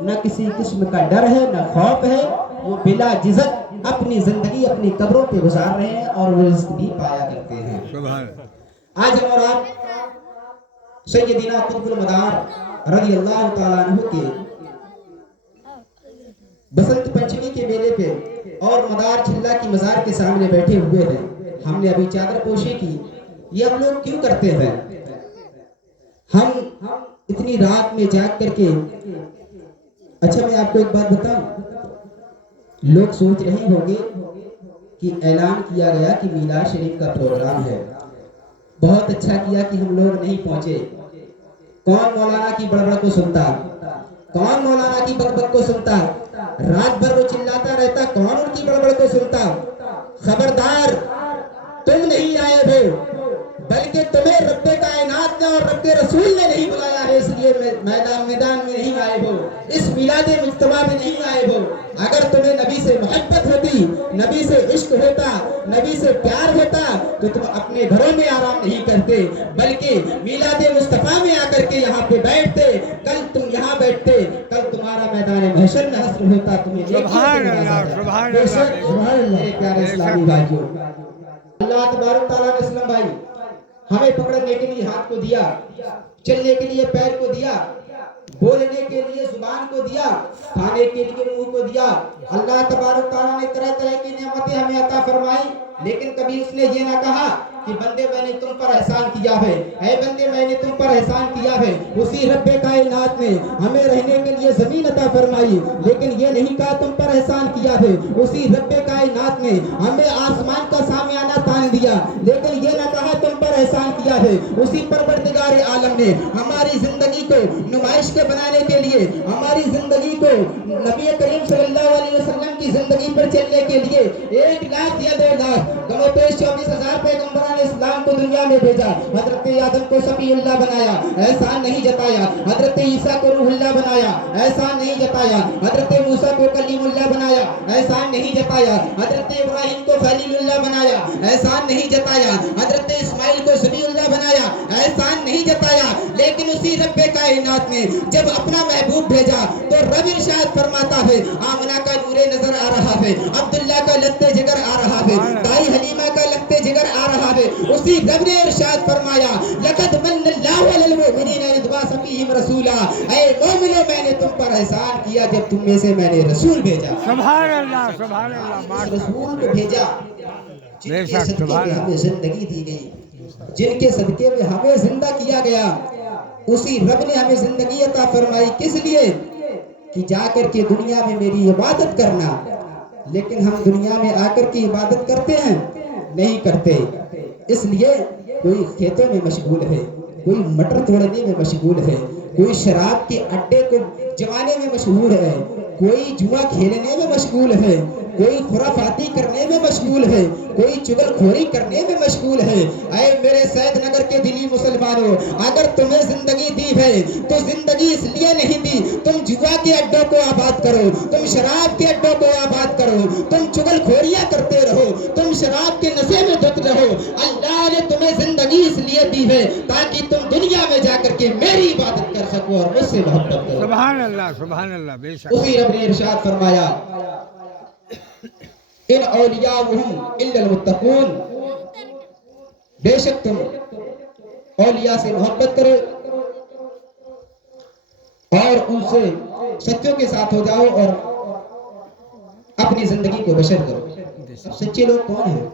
نہ کسی قسم کا ڈر ہے نہ خوف ہے، وہ بلا جھجک اپنی زندگی اپنی قبروں پہ گزار رہے ہیں اور وہ رزق بھی پایا کرتے ہیں۔ آج ہم اور آپ سیدنا قطب المدار رضی اللہ تعالیٰ عنہ کے بسنت پنچمی کے میلے پہ اور مدار چلہ کی مزار کے سامنے بیٹھے ہوئے ہیں۔ ہم نے ابھی چادر پوشی کی، یہ ہم لوگ کیوں کرتے ہیں؟ ہم اتنی رات میں جاگ کر کے، اچھا میں آپ کو ایک بات بتاؤں، لوگ سوچ رہے ہوں گے کہ اعلان کیا گیا کہ میلاد شریف کا پروگرام ہے، بہت اچھا کیا کہ ہم لوگ نہیں پہنچے۔ کون مولانا کی بڑبڑ کو سنتا؟ کون مولانا کی بک کو سنتا؟ رات بھر وہ چلاتا رہتا، کون ان کی بڑبڑ کو سنتا؟ خبردار، تم نہیں آئے ہو، بلکہ تمہیں رب کائنات نے اور رب رسول نے نہیں بلایا ہے، اس لیے میدان میں نہیں آئے ہو، اس میلاد مجتمع میں نہیں آئے ہو۔ اگر تمہیں نبی سے محبت ہوتی، نبی سے عشق ہوتا، نبی سے پیار ہوتا تو تم اپنے گھروں میں آرام نہیں کرتے، بلکہ میلاد مصطفیٰ میں آ کر کے یہاں پہ بیٹھتے۔ کل تم یہاں بیٹھتے، کل تمہارا میدان محشر میں حشر ہوتا، تمہیں سبحان اللہ، سبحان اللہ، میرے پیارے اسلامی بھائیوں، اللہ تبارک تعالیٰ نے اسلام بھائی ہمیں پکڑنے کے لیے ہاتھ کو دیا، چلنے کے لیے پیر کو دیا، بولنے کے لیے زبان کو دیا، کھانے کے لیے منہ کو دیا۔ اللہ تبارک تعالیٰ نے طرح طرح کی نعمتیں ہمیں عطا فرمائی، لیکن کبھی اس نے یہ نہ کہا کہ بندے میں نے تم پر احسان کیا ہے، اے بندے میں نے تم پر احسان کیا ہے۔ اسی رب کائنات نے ہمیں رہنے کے لیے زمین عطا فرمائی، لیکن یہ نہیں کہا تم پر احسان کیا ہے۔ اسی رب کائنات نے ہمیں آسمان کا سامیانہ تان دیا، لیکن یہ نہ کہا تم پر احسان کیا ہے۔ اسی پروردگار عالم نے ہماری زندگی کو نمائش کے بنانے کے لیے، ہماری زندگی کو نبی کریم صلی اللہ علیہ وسلم کی زندگی پر چلنے کے لیے 1 لاکھ یا 2 لاکھ کم و بیش 24,000 پیغمبران اسلام کو دنیا میں بھیجا۔ حضرت آدم کو صفی اللہ بنایا، احسان نہیں جتایا۔ حضرت عیسیٰ کو روح اللہ بنایا، احسان نہیں جتایا۔ حضرت موسیٰ کو کلیم اللہ بنایا، احسان نہیں جتایا۔ حضرت ابراہیم کو خلیل اللہ بنایا، احسان نہیں جتایا۔ حضرت اسماعیل کو ذبیح اللہ بنایا، احسان نہیں جتایا۔ لیکن اسی رب کائنات نے جب اپنا محبوب بھیجا تو رب ارشاد فرماتا ہے، آمنہ کا نور نظر آ رہا ہے، عبداللہ کا لگتے جگر آ رہا ہے، دائی حلیمہ کا لگتے جگر آ رہا ہے۔ اسی رب نے ارشاد فرمایا، لقد من اللہ علی المؤمنین اذ بعث فیہم رسولا، اے مومنو میں نے تم پر احسان کیا جب تم میں سے میں نے رسول بھیجا۔ سبحان اللہ، سبحان اللہ، اس رسول کو بھیجا جن کے صدقے میں ہمیں زندگی دی گئی، جن کے صدقے میں ہمیں زندہ کیا گیا۔ اسی رب نے ہمیں زندگی عطا فرمائی، کس لیے؟ کہ جا کر کے دنیا میں میری عبادت کرنا۔ لیکن ہم دنیا میں آ کر کے عبادت کرتے ہیں؟ نہیں کرتے۔ اس لیے کوئی کھیتوں میں مشغول ہے، کوئی مٹر توڑنے میں مشغول ہے، کوئی شراب کے اڈے کو جمانے میں مشغول ہے، کوئی جوا کھیلنے میں مشغول ہے، کوئی خرافاتی کرنے میں مشغول ہے، کوئی چغل خوری کرنے میں مشغول ہے۔ اے میرے سید نگر کے دلی مسلمانوں، اگر تمہیں زندگی دی ہے تو زندگی اس لیے نہیں دی تم جوا کے اڈوں کو آباد کرو، تم شراب کے اڈوں کو آباد کرو، تم چغل خوریاں کرتے رہو، تم شراب کے نشے میں دھت رہو۔ اللہ نے تمہیں زندگی اس لیے دی ہے تاکہ تم دنیا میں جا کر کے میری عبادت کر سکو اور مجھ سے محبت کرو۔ سبحان اللہ، سبحان اللہ، بے شک۔ اسی رب نے ارشاد فرمایا، ان اولیاءہم الا المتقون، بے شک تم اولیاء سے محبت کرو اور ان سے سچوں کے ساتھ ہو جاؤ اور اپنی زندگی کو بشر کرو۔ سچے لوگ کون ہیں؟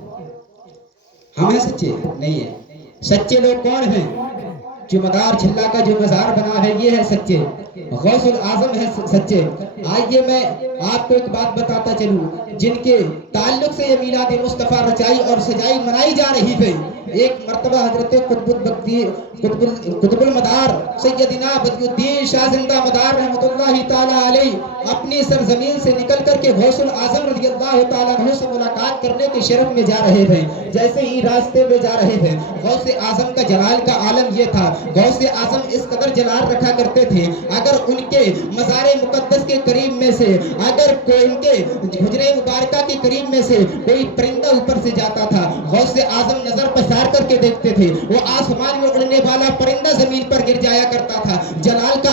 ہم ہیں سچے؟ نہیں ہیں۔ سچے لوگ کون ہیں؟ جو مدار جھلا کا جو مزار بنا ہے یہ ہے سچے، غوث العظم ہے سچے۔ آئیے میں آپ کو ایک بات بتاتا چلوں، جن کے تعلق سے یہ میلاد مصطفیٰ رچائی اور سجائی منائی جا رہی ہے۔ ایک مرتبہ حضرت قطب المدار سیدنا بدی الدین شاہ زندہ مدار رحمت اللہ تعالیٰ علیہ اپنی سرزمین سے نکل کر کے غوث العظم رضی اللہ تعالیٰ عنہ سے ملاقات کرنے کے شرف میں جا رہے تھے۔ جیسے ہی راستے میں جا رہے تھے، غوث اعظم کا جلال کا عالم یہ تھا، غوث اعظم اس قدر جلال رکھا کرتے تھے، اگر ان کے مزار مقدس کے قریب میں سے، اگر کوئی ان کے حجرے مبارکہ کے قریب میں سے کوئی پرندہ اوپر سے جاتا تھا، غوث اعظم نظر پسار کر کے دیکھتے تھے، وہ آسمان میں اڑنے والا پرندہ زمین پر گر جایا کرتا تھا۔ جلال کا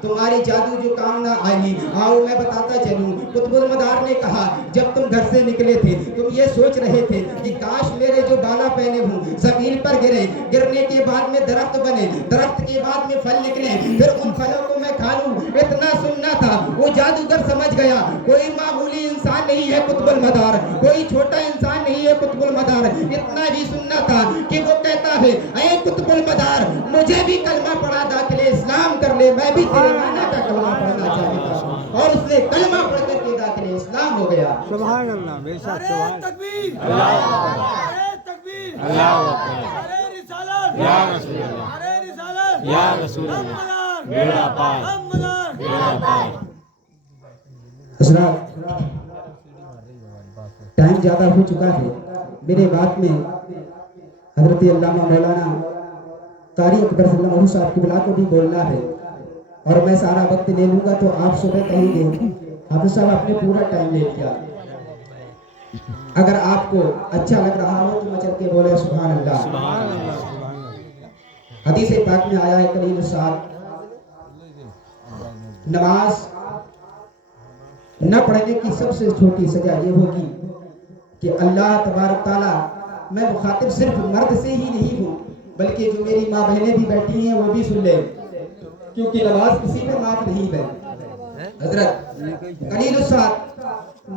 تمہاری جادو جو کام نہ آئی، آؤ میں بتاتا چلوں۔ قطب المدار نے کہا جب تم گھر سے نکلے تھے تم یہ سوچ رہے تھے کہ کاش میرے جو بالا پہنے ہوں زمین پر گرے، گرنے کے بعد میں درخت بنے، درخت کے بعد میں پھل نکلے، پھر ان پھلوں کو میں کھا لوں۔ اتنا سننا تھا۔ وہ جادوگر سمجھ گیا کوئی معمولی انسان نہیں ہے قطب المدار، کوئی چھوٹا انسان نہیں ہے قطب المدار۔ اتنا بھی سننا تھا کہ وہ کہتا ہے اے قطب المدار مجھے بھی کلمہ پڑھا داخل اسلام کر لے، میں بھی تیرے نانا کا کلمہ پڑھنا چاہتا ہوں۔ اور اس نے کلمہ پڑھ کر کے داخل اسلام ہو گیا۔ سبحان اللہ بے شک سبحان تکبیر، نعرہ تکبیر، نعرہ رسالت، یا رسول اللہ نعرہ رسالت، یا رسول اللہ بیڑا پار بیڑا پار۔ حضرات ٹائم زیادہ ہو چکا ہے، میرے بات میں حضرت علامہ مولانا قاری اکبر صلی اللہ علیہ صاحب کی بلا کو بھی بولنا ہے، اور میں سارا وقت لے لوں گا تو آپ صبح کہیں گے حافظ صاحب آپ نے پورا ٹائم لے لیا۔ اگر آپ کو اچھا لگ رہا ہو تو مچل کے بولے سبحان اللہ۔ سبحان اللہ سبحان اللہ۔ حدیث پاک میں آیا ہے کلیم الصاد نماز نہ پڑھنے کی سب سے چھوٹی سزا یہ ہوگی کہ اللہ تبارک تعالیٰ، میں مخاطب صرف مرد سے ہی نہیں ہوں بلکہ جو میری ماں بہنیں بھی بیٹھی ہیں وہ بھی سن لیں، کیونکہ نماز کسی پہ معاف نہیں ہے۔ حضرت کلیم الصاد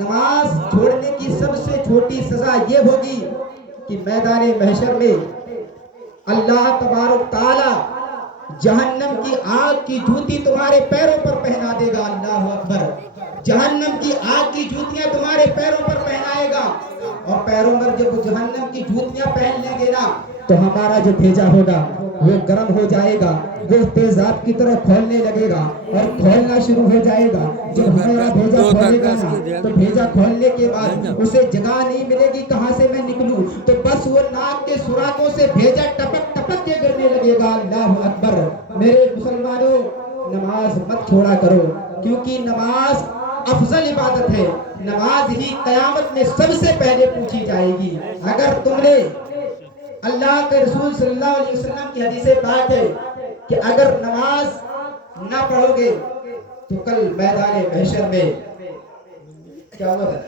نماز چھوڑنے کی سب سے چھوٹی سزا یہ ہوگی کہ میدان محشر میں اللہ تبارک تعالیٰ جہنم کی آگ کی جوتی تمہارے پیروں پر پہنا دے گا۔ اللہ اکبر۔ جہنم کی آگ کی جوتیاں تمہارے پیروں پر پہنائے گا، اور پیروں پر جب جہنم کی جوتیاں پہن لیں گے نا تو ہمارا جو بھیجا ہوگا وہ گرم ہو جائے گا، وہ تیزاب کی طرح کھولنے لگے گا اور کھولنا شروع ہو جائے گا۔ جب ہمارا بھیجا کھولے گا نا تو بھیجا کھولنے کے بعد اسے جگہ نہیں ملے گی کہاں سے میں نکلوں، تو بس وہ ناک کے سوراخوں سے بھیجا ٹپک ٹپک کے گرنے لگے گا۔ اللہ اکبر۔ میرے مسلمانوں نماز مت چھوڑا کرو، کیونکہ نماز افضل عبادت ہے۔ نماز ہی قیامت میں سب سے پہلے پوچھی جائے گی۔ اگر تم نے اللہ کے رسول صلی اللہ علیہ وسلم کی حدیث پاک ہے کہ اگر نماز نہ پڑھو گے تو کل میدان محشر میں کیا ہوگا؟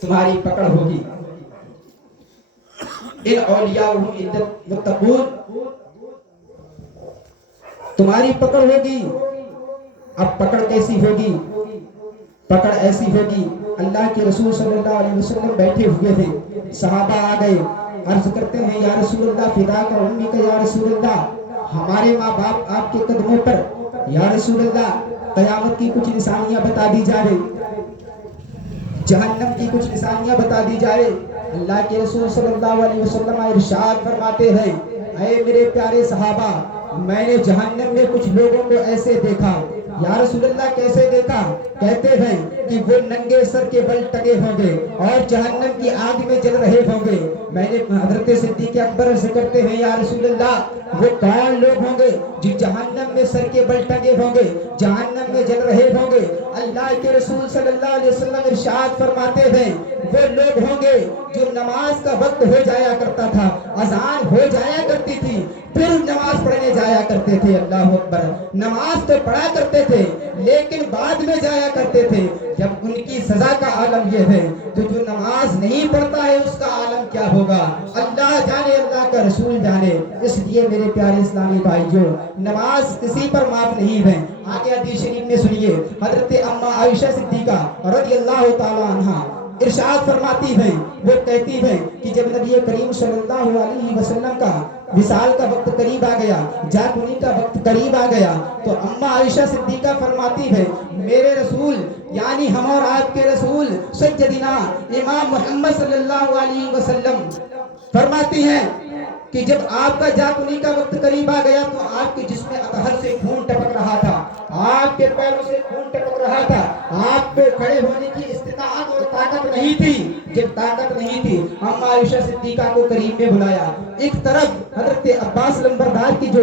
تمہاری پکڑ ہوگی۔ ان اولیاء متقون، تمہاری پکڑ ہوگی۔ اب پکڑ کیسی ہوگی؟ پکڑ ایسی ہوگی، اللہ کے رسول صلی اللہ علیہ وسلم بیٹھے ہوئے تھے، صحابہ آ گئے، عرض کرتے ہیں یا رسول اللہ فدا کا امی کا، یا رسول اللہ ہمارے ماں باپ آپ کے قدموں پر، یا رسول اللہ قیامت کی کچھ نشانیاں بتا دی جائے، جہنم کی کچھ نشانیاں بتا دی جائے۔ اللہ کے رسول صلی اللہ علیہ وسلم ارشاد فرماتے ہیں اے میرے پیارے صحابہ، میں نے جہنم میں کچھ لوگوں کو ایسے دیکھا۔ یا رسول اللہ کیسے دیکھا؟ کہتے ہیں کہ وہ ننگے سر کے بل ٹکے ہوں گے اور جہنم کی آگ میں جل رہے ہوں گے۔ میں نے حضرت صدیق اکبر سے کرتے ہیں یا رسول اللہ وہ کون لوگ ہوں گے جو جہنم میں سر کے بل ٹکے ہوں گے، جہنم میں جل رہے ہوں گے؟ اللہ کے رسول صلی اللہ علیہ وسلم ارشاد فرماتے ہیں وہ لوگ ہوں گے جو نماز کا وقت ہو جایا کرتا تھا، اذان ہو جایا کرتی تھی، پھر نماز پڑھنے جایا کرتے تھے۔ اللہ اکبر۔ نماز تو پڑھا کرتے تھے لیکن بعد میں جایا کرتے تھے۔ جب ان کی سزا کا عالم یہ ہے تو جو نماز نہیں پڑھتا ہے اس کا عالم کیا ہوگا؟ اللہ جانے، اللہ کا رسول جانے۔ اس لیے میرے پیارے اسلامی بھائیوں، نماز کسی پر معاف نہیں ہے۔ آگے حدیث شریف میں سنیے، حضرت اما عائشہ صدیقہ رضی اللہ تعالی عنہا ارشاد فرماتی ہیں، وہ کہتی ہیں کہ جب نبی کریم صلی اللہ علیہ وسلم کا وصال کا وقت قریب آ گیا، جاگنی کا وقت قریب آ گیا، تو اما عائشہ صدیقہ فرماتی ہے میرے رسول یعنی ہم اور آپ کے رسول سیدنا امام محمد صلی اللہ علیہ وسلم فرماتی ہیں کہ جب آپ کا جاگنی کا وقت قریب آ گیا تو آپ کے جسم اطہر سے خون ٹپک رہا تھا، آپ کے پیروں سے خون ٹپک رہا تھا، آپ کو کھڑے ہونے کی استطاعت اور طاقت نہیں تھی۔ جب طاقت نہیں تھی اما عائشہ صدیقہ کو قریب میں بلایا، ایک طرف حضرت عباس لمبردار کی جو